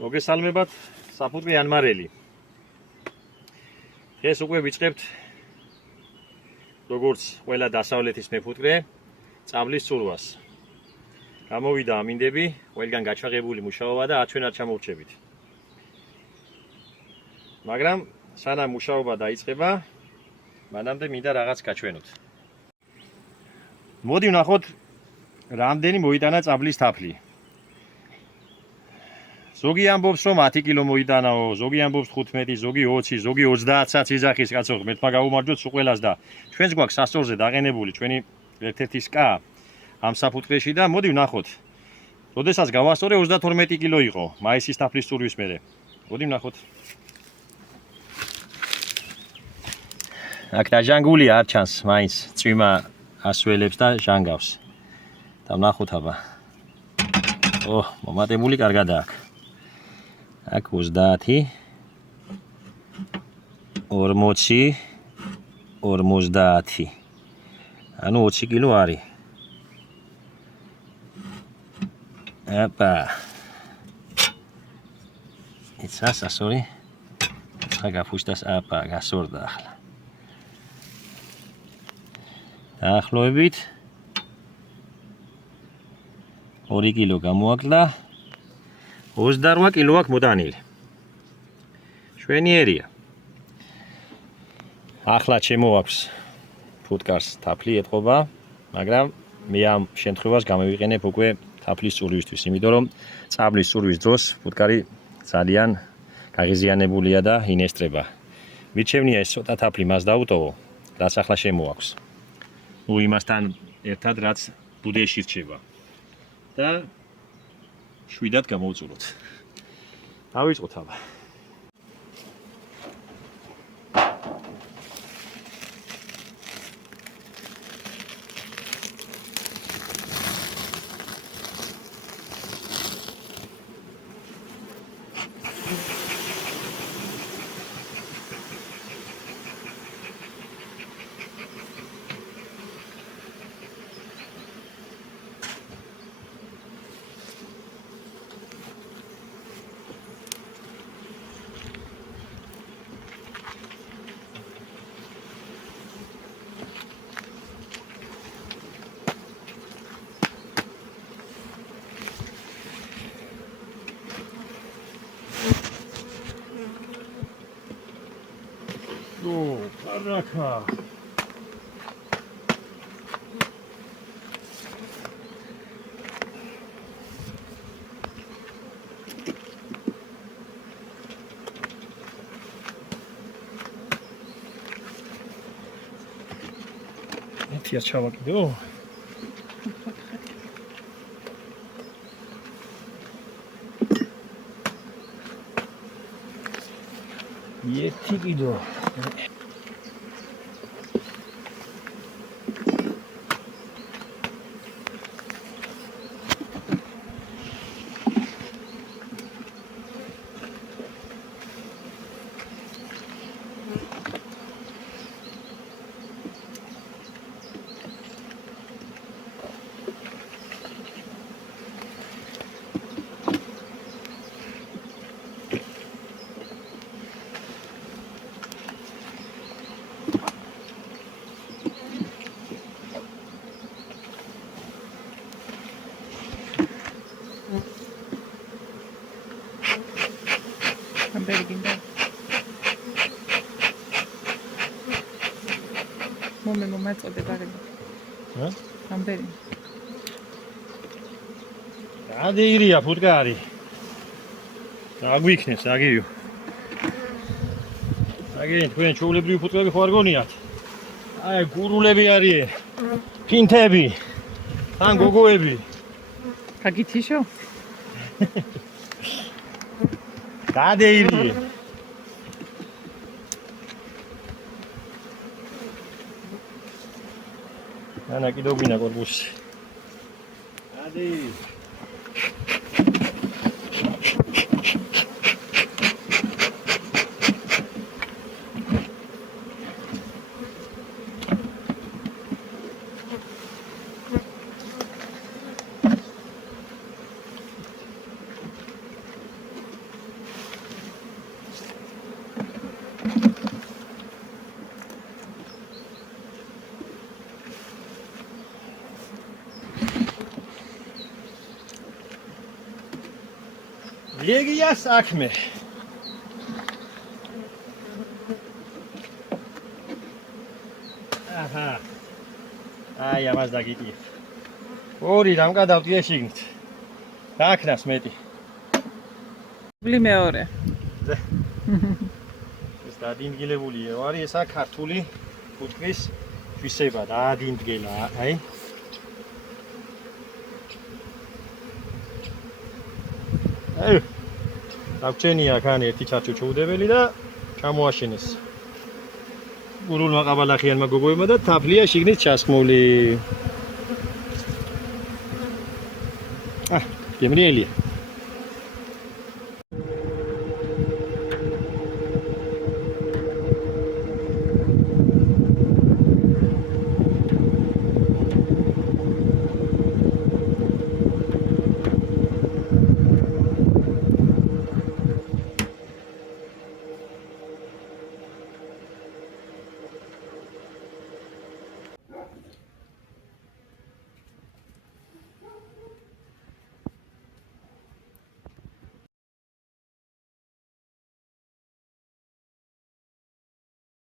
მოგესალმებათ, საფუძვი ანმარელი. დღეს უკვე ვიწყებთ როგორც ყველა დასავლეთის მეფუტკრე წამლის წურვას. გამოვიდა ამინდები, ყველგან გაჩაღებული მუშაობა და აჩვენ არ ჩამოვრჩებით. მაგრამ სანამ მუშაობა დაიწყება, მანამდე მინდა რაღაც გაჩვენოთ. მოდი ვნახოთ, რამდენი მოიტანა წამლის თაფლი. ზოგი ამბობს, რომ 10 კილო მოიტანაო, ზოგი ამბობს 15, ზოგი 20, ზოგი 30-საც იძახის კაცო, ღმერთმა გაუმარჯოთ სულ ყველას და ჩვენს გვაქვს სასწორზე დაღენებული ჩვენი ერთ-ერთი სკა ამ საფუძვლში და მოდი ვნახოთ. როდესაც გავასწორე 32 კილო იყო მაისის თაფლის წურვის მერე. მოდი ვნახოთ. აქ დაჟანგული არ ჩანს, მაინც წვიმა ასველებს და ჟანგავს. და ვნახოთ აბა. მომატებული კარგადაა აქ. აქ 30, 40, 50. ანუ 20 კილო არის. აბა. იცას ასორი. ცხა გაფუშტას აბა, გასორდა ახლა. დაახლოებით 2 კილო გამოაკლა. 28 კილო აქვს მოდანილი. შვენიერია. ახლა შემოაქვს ფუტკარს თაფლი ეთყობა, მაგრამ მე ამ შემთხვევას გამოვიყენებ უკვე თაფლის წურვისთვის, იმიტომ რომ წაბლის წურვის დროს ფუტკარი ძალიან გაღიზიანებულია და ინესტრება. მირჩევნია ეს ცოტა თაფლი მას დაუტოვო, რაც ახლა შემოაქვს. იმასთან ერთად რაც ბუდეში რჩება. და შვიდად გამოვწუროთ. დავიწყოთ აბა. Paraca. Tia chava que deu. E tigdo. Momento de barriga. Amberi. Adeiria ფუტკარი. აგვიქნეს, აგიო. აგენ თქვენ ჩულებრივი ფუტკარი ხო არ გონიათ? აი გურულები არიან. ფინთები. თან გოგოები. კაგითიშო? გადეირი. ანა კიდევ გინა კორპუსი. ადი. ლეგია საქმე. აჰა. აი, ამას დაგიტიე. ორი რამ გადავდია შიგნით. დააქნას მეტი. ბლი მეორე. ეს დადინგილებულია. ვარი ესა ქართული ფუტკრის თვისება დაადინდგელა, აი. აი. დაგჭენია ხან ერთი ჩაჩუჩუდებელი და ჩამოაშენეს. გურულმა ყაბალახიანმა გოგოებმა და თაფლია შიგნით ჩასხმული. გემრიელია.